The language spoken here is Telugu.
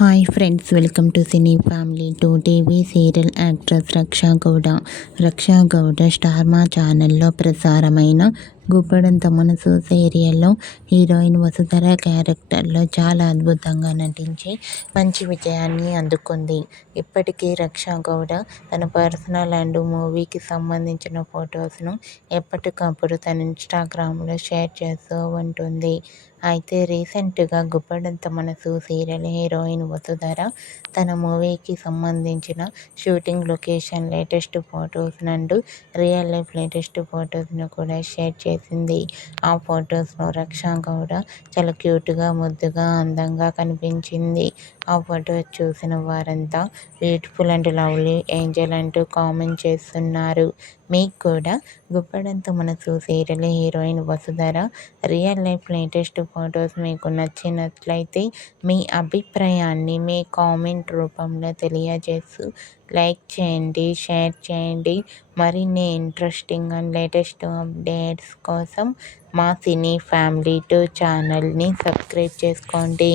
Hi friends, welcome to cine family. TV serial actress Raksha Gowda star Maa ఛానల్లో ప్రసారమైన గుప్పడంత మనసు సీరియల్లో హీరోయిన్ వసుధర క్యారెక్టర్లో చాలా అద్భుతంగా నటించి మంచి విజయాన్ని అందుకుంది. ఇప్పటికీ రక్షా గౌడ తన పర్సనల్ అండ్ మూవీకి సంబంధించిన ఫొటోస్ను ఎప్పటికప్పుడు తన ఇన్స్టాగ్రామ్లో షేర్ చేస్తూ ఉంటుంది. అయితే రీసెంట్గా గుప్పడంత మనసు సీరియల్ హీరోయిన్ వసుధర తన మూవీకి సంబంధించిన shooting location latest photos and real life latest ఫొటోస్ను కూడా షేర్ చేసింది. ఆ ఫొటోస్లో రక్షా గౌడ చాలా క్యూట్గా, ముద్దుగా, అందంగా కనిపించింది. ఆ ఫొటోస్ చూసిన వారంతా బ్యూటిఫుల్ అండ్ లవ్లీ ఏంజల్ అంటూ కామెంట్ చేస్తున్నారు. మీకు కూడా గుప్పడంత మనసు serial heroine Vasudhara real life latest photos మీకు నచ్చినట్లయితే మీ అభిప్రాయాన్ని మీ కామెంట్ రూపంలో తెలియజేస్తూ లైక్ చేయండి, షేర్ చేయండి. మరిన్ని ఇంట్రెస్టింగ్ అండ్ లేటెస్ట్ అప్డేట్స్ కోసం మా సినీ ఫ్యామిలీ ఛానల్ని సబ్స్క్రైబ్ చేసుకోండి.